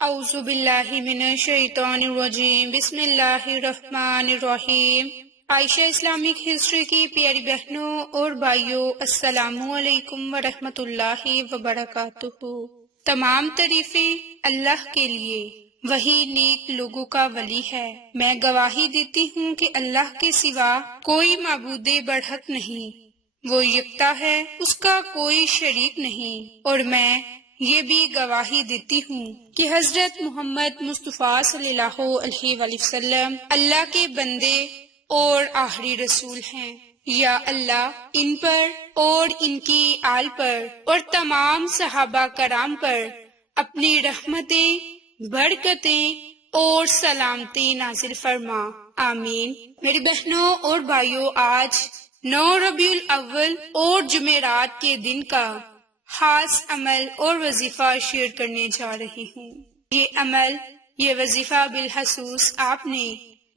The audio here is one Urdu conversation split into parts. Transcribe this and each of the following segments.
اعوذ باللہ من الشیطان الرجیم، بسم اللہ الرحمن الرحیم۔ عائشہ اسلامک ہسٹری کی پیاری بہنوں اور بھائیوں، السلام علیکم ورحمۃ اللہ وبرکاتہ۔ تمام تعریفیں اللہ کے لیے، وہی نیک لوگوں کا ولی ہے۔ میں گواہی دیتی ہوں کہ اللہ کے سوا کوئی معبود برحق نہیں، وہ یکتا ہے، اس کا کوئی شریک نہیں، اور میں یہ بھی گواہی دیتی ہوں کہ حضرت محمد مصطفیٰ صلی اللہ علیہ وآلہ وسلم اللہ کے بندے اور آخری رسول ہیں۔ یا اللہ ان پر اور ان کی آل پر اور تمام صحابہ کرام پر اپنی رحمتیں، برکتیں اور سلامتی نازل فرما، آمین۔ میری بہنوں اور بھائیوں، آج 9 ربیع الاول اور جمعرات کے دن کا خاص عمل اور وظیفہ شیئر کرنے جا رہی ہوں۔ یہ عمل، یہ وظیفہ بالخصوص آپ نے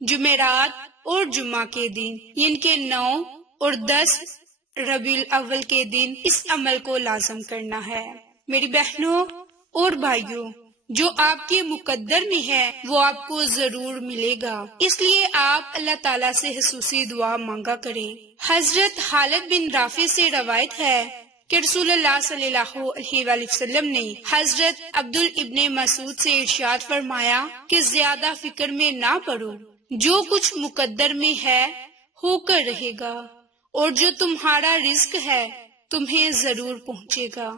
جمعرات اور جمعہ کے دن، یعنی کہ 9 اور 10 ربیع الاول کے دن اس عمل کو لازم کرنا ہے۔ میری بہنوں اور بھائیوں، جو آپ کے مقدر میں ہے وہ آپ کو ضرور ملے گا، اس لیے آپ اللہ تعالیٰ سے خصوصی دعا مانگا کریں۔ حضرت خالد بن رافع سے روایت ہے کہ رسول اللہ صلی اللہ علیہ وآلہ وسلم نے حضرت عبد ابن مسعود سے ارشاد فرمایا کہ زیادہ فکر میں نہ پڑو، جو کچھ مقدر میں ہے ہو کر رہے گا، اور جو تمہارا رزق ہے تمہیں ضرور پہنچے گا۔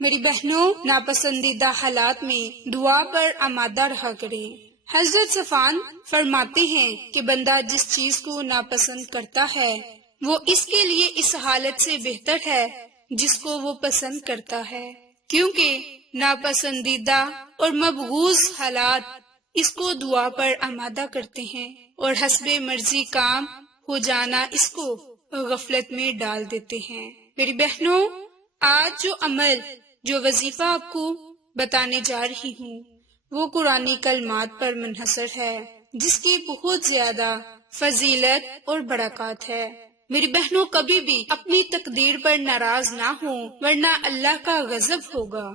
میری بہنوں، ناپسندیدہ حالات میں دعا پر آمادہ رہا کریں۔ حضرت صفوان فرماتے ہیں کہ بندہ جس چیز کو ناپسند کرتا ہے وہ اس کے لیے اس حالت سے بہتر ہے جس کو وہ پسند کرتا ہے، کیونکہ ناپسندیدہ اور مبغوض حالات اس کو دعا پر آمادہ کرتے ہیں، اور حسب مرضی کام ہو جانا اس کو غفلت میں ڈال دیتے ہیں۔ میری بہنوں، آج جو عمل، جو وظیفہ آپ کو بتانے جا رہی ہوں وہ قرآنی کلمات پر منحصر ہے، جس کی بہت زیادہ فضیلت اور برکات ہے۔ میری بہنوں، کبھی بھی اپنی تقدیر پر ناراض نہ ہوں، ورنہ اللہ کا غضب ہوگا،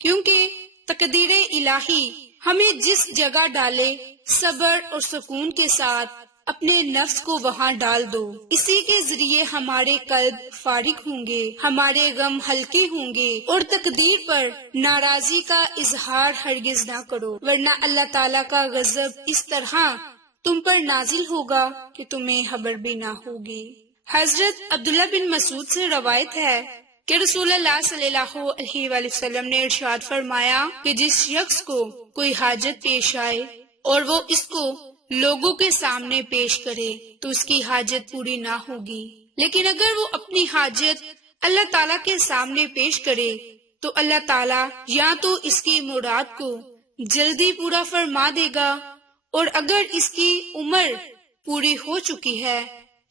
کیونکہ تقدیر الہی ہمیں جس جگہ ڈالے، صبر اور سکون کے ساتھ اپنے نفس کو وہاں ڈال دو، اسی کے ذریعے ہمارے قلب فارغ ہوں گے، ہمارے غم ہلکے ہوں گے، اور تقدیر پر ناراضی کا اظہار ہرگز نہ کرو، ورنہ اللہ تعالیٰ کا غضب اس طرح تم پر نازل ہوگا کہ تمہیں خبر بھی نہ ہوگی۔ حضرت عبداللہ بن مسعود سے روایت ہے کہ رسول اللہ صلی اللہ علیہ وآلہ وسلم نے ارشاد فرمایا کہ جس شخص کو کوئی حاجت پیش آئے اور وہ اس کو لوگوں کے سامنے پیش کرے تو اس کی حاجت پوری نہ ہوگی، لیکن اگر وہ اپنی حاجت اللہ تعالیٰ کے سامنے پیش کرے تو اللہ تعالیٰ یا تو اس کی مراد کو جلدی پورا فرما دے گا، اور اگر اس کی عمر پوری ہو چکی ہے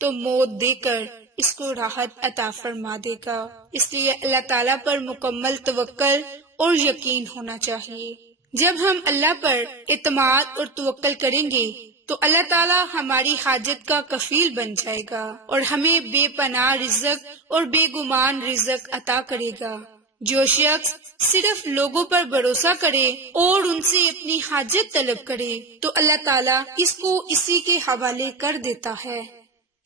تو موت دے کر اس کو راحت عطا فرما دے گا۔ اس لیے اللہ تعالیٰ پر مکمل توکل اور یقین ہونا چاہیے۔ جب ہم اللہ پر اعتماد اور توکل کریں گے تو اللہ تعالیٰ ہماری حاجت کا کفیل بن جائے گا اور ہمیں بے پناہ رزق اور بے گمان رزق عطا کرے گا۔ جو شخص صرف لوگوں پر بھروسہ کرے اور ان سے اپنی حاجت طلب کرے تو اللہ تعالیٰ اس کو اسی کے حوالے کر دیتا ہے۔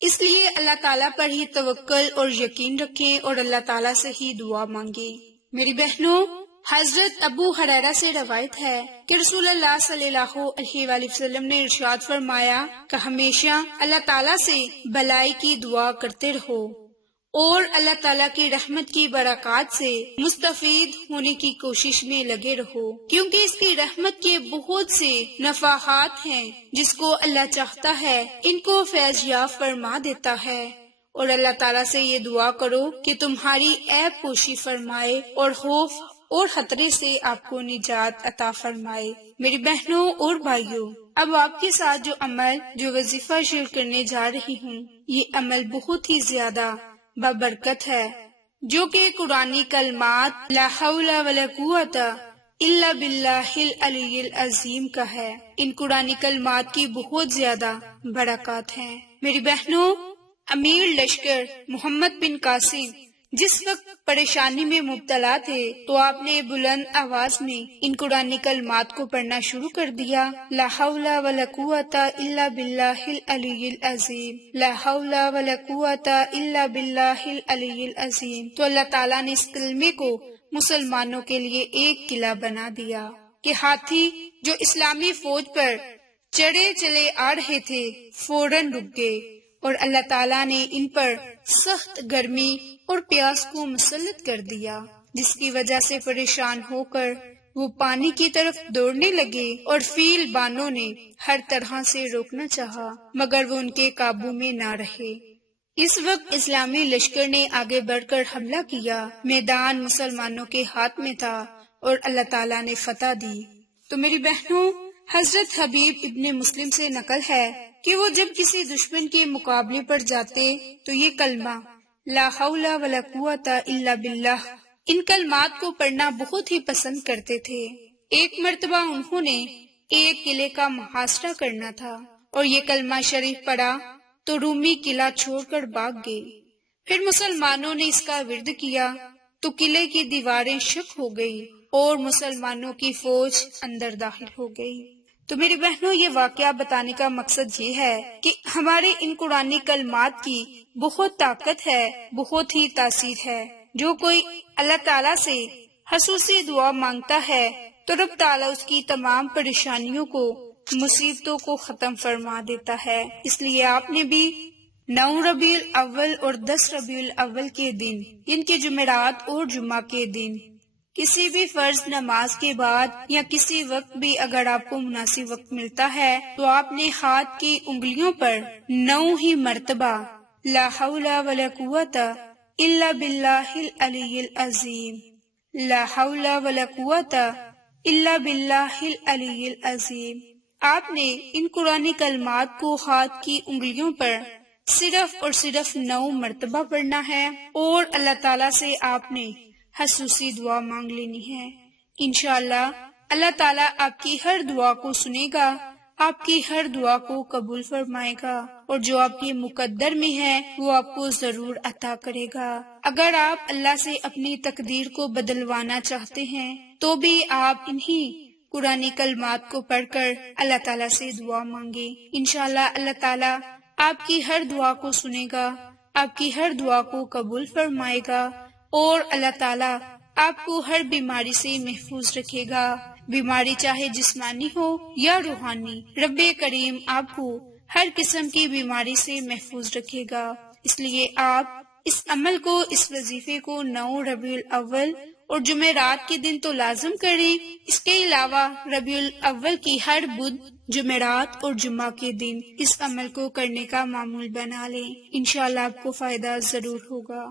اس لیے اللہ تعالیٰ پر ہی توکل اور یقین رکھیں اور اللہ تعالیٰ سے ہی دعا مانگیں۔ میری بہنوں، حضرت ابو ہریرہ سے روایت ہے کہ رسول اللہ صلی اللہ علیہ وآلہ وسلم نے ارشاد فرمایا کہ ہمیشہ اللہ تعالیٰ سے بھلائی کی دعا کرتے رہو اور اللہ تعالیٰ کی رحمت کی برکات سے مستفید ہونے کی کوشش میں لگے رہو، کیونکہ اس کی رحمت کے بہت سے نفحات ہیں، جس کو اللہ چاہتا ہے ان کو فیض یاب فرما دیتا ہے۔ اور اللہ تعالیٰ سے یہ دعا کرو کہ تمہاری عیب پوشی فرمائے اور خوف اور خطرے سے آپ کو نجات عطا فرمائے۔ میری بہنوں اور بھائیوں، اب آپ کے ساتھ جو عمل، جو وظیفہ شیئر کرنے جا رہی ہوں، یہ عمل بہت ہی زیادہ بابرکت ہے، جو کہ قرآنی کلمات لا حول ولا قوت الا باللہ العلی العظیم کا ہے۔ ان قرآنی کلمات کی بہت زیادہ برکات ہیں۔ میری بہنوں، امیر لشکر محمد بن قاسم جس وقت پریشانی میں مبتلا تھے تو آپ نے بلند آواز میں ان قرآنی کلمات کو پڑھنا شروع کر دیا، لا حول ولا قوت الا باللہ العلی العظیم، لا حول ولا قوت الا باللہ العلی العظیم۔ تو اللہ تعالیٰ نے اس کلمے کو مسلمانوں کے لیے ایک قلعہ بنا دیا کہ ہاتھی جو اسلامی فوج پر چڑھے چلے آ رہے تھے فوراً رک گئے، اور اللہ تعالیٰ نے ان پر سخت گرمی اور پیاس کو مسلط کر دیا، جس کی وجہ سے پریشان ہو کر وہ پانی کی طرف دوڑنے لگے، اور فیل بانوں نے ہر طرح سے روکنا چاہا مگر وہ ان کے قابو میں نہ رہے۔ اس وقت اسلامی لشکر نے آگے بڑھ کر حملہ کیا، میدان مسلمانوں کے ہاتھ میں تھا اور اللہ تعالیٰ نے فتح دی۔ تو میری بہنوں، حضرت حبیب ابن مسلم سے نقل ہے کہ وہ جب کسی دشمن کے مقابلے پر جاتے تو یہ کلمہ لا حول ولا قوت الا باللہ، ان کلمات کو پڑھنا بہت ہی پسند کرتے تھے۔ ایک مرتبہ انہوں نے ایک قلعے کا محاصرہ کرنا تھا اور یہ کلمہ شریف پڑھا تو رومی قلعہ چھوڑ کر بھاگ گئے۔ پھر مسلمانوں نے اس کا ورد کیا تو قلعے کی دیواریں شک ہو گئی اور مسلمانوں کی فوج اندر داخل ہو گئی۔ تو میری بہنوں، یہ واقعہ بتانے کا مقصد یہ ہے کہ ہمارے ان قرآنی کلمات کی بہت طاقت ہے، بہت ہی تاثیر ہے۔ جو کوئی اللہ تعالیٰ سے خصوصی دعا مانگتا ہے تو رب تعالیٰ اس کی تمام پریشانیوں کو، مصیبتوں کو ختم فرما دیتا ہے۔ اس لیے آپ نے بھی 9 ربیع الاول اور 10 ربیع الاول کے دن، ان کے جمعرات اور جمعہ کے دن، کسی بھی فرض نماز کے بعد یا کسی وقت بھی اگر آپ کو مناسب وقت ملتا ہے تو آپ نے ہاتھ کی انگلیوں پر 9 ہی مرتبہ لا حول ولا قوت الا باللہ العلی العظیم، لا حول ولا قوت الا باللہ العلی العظیم، آپ نے ان قرآنی کلمات کو ہاتھ کی انگلیوں پر صرف اور صرف 9 مرتبہ پڑھنا ہے، اور اللہ تعالیٰ سے آپ نے خصوصی دعا مانگ لینی ہے۔ انشاءاللہ اللہ تعالیٰ آپ کی ہر دعا کو سنے گا، آپ کی ہر دعا کو قبول فرمائے گا، اور جو آپ کے مقدر میں ہے وہ آپ کو ضرور عطا کرے گا۔ اگر آپ اللہ سے اپنی تقدیر کو بدلوانا چاہتے ہیں تو بھی آپ انہی قرآنی کلمات کو پڑھ کر اللہ تعالیٰ سے دعا مانگے۔ انشاءاللہ اللہ تعالیٰ آپ کی ہر دعا کو سنے گا، آپ کی ہر دعا کو قبول فرمائے گا، اور اللہ تعالیٰ آپ کو ہر بیماری سے محفوظ رکھے گا، بیماری چاہے جسمانی ہو یا روحانی، رب کریم آپ کو ہر قسم کی بیماری سے محفوظ رکھے گا۔ اس لیے آپ اس عمل کو، اس وظیفے کو 9 ربیع الاول اور جمعرات کے دن تو لازم کریں، اس کے علاوہ ربیع الاول کی ہر بدھ، جمعرات اور جمعہ کے دن اس عمل کو کرنے کا معمول بنا لیں، انشاءاللہ آپ کو فائدہ ضرور ہوگا۔